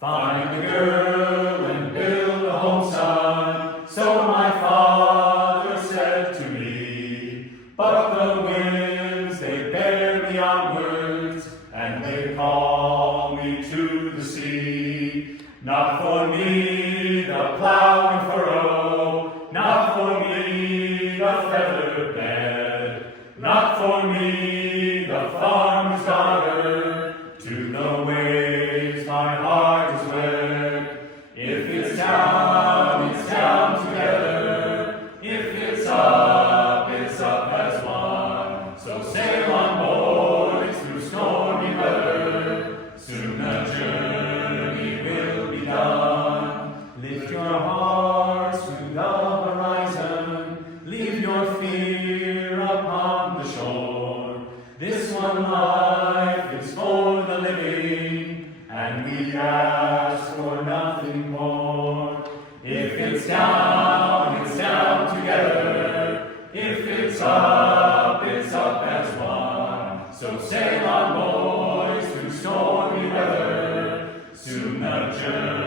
Find a girl and build a home, son, so my father said to me. But the winds, they bear me onwards, and they call me to the sea. Not for me the plow and furrow, not for me the feather bed, not for me the farmer's daughter. To the waves my heart is wed. If it's down together. If it's up as one. So sail on, boys, through stormy weather. Soon the journey will be done. Lift your hearts to the horizon. Leave your fear upon the shore. This one life is for the living, and we ask for nothing more. If it's down together. If it's up as one. So sail on, boys, through stormy weather. Soon the journey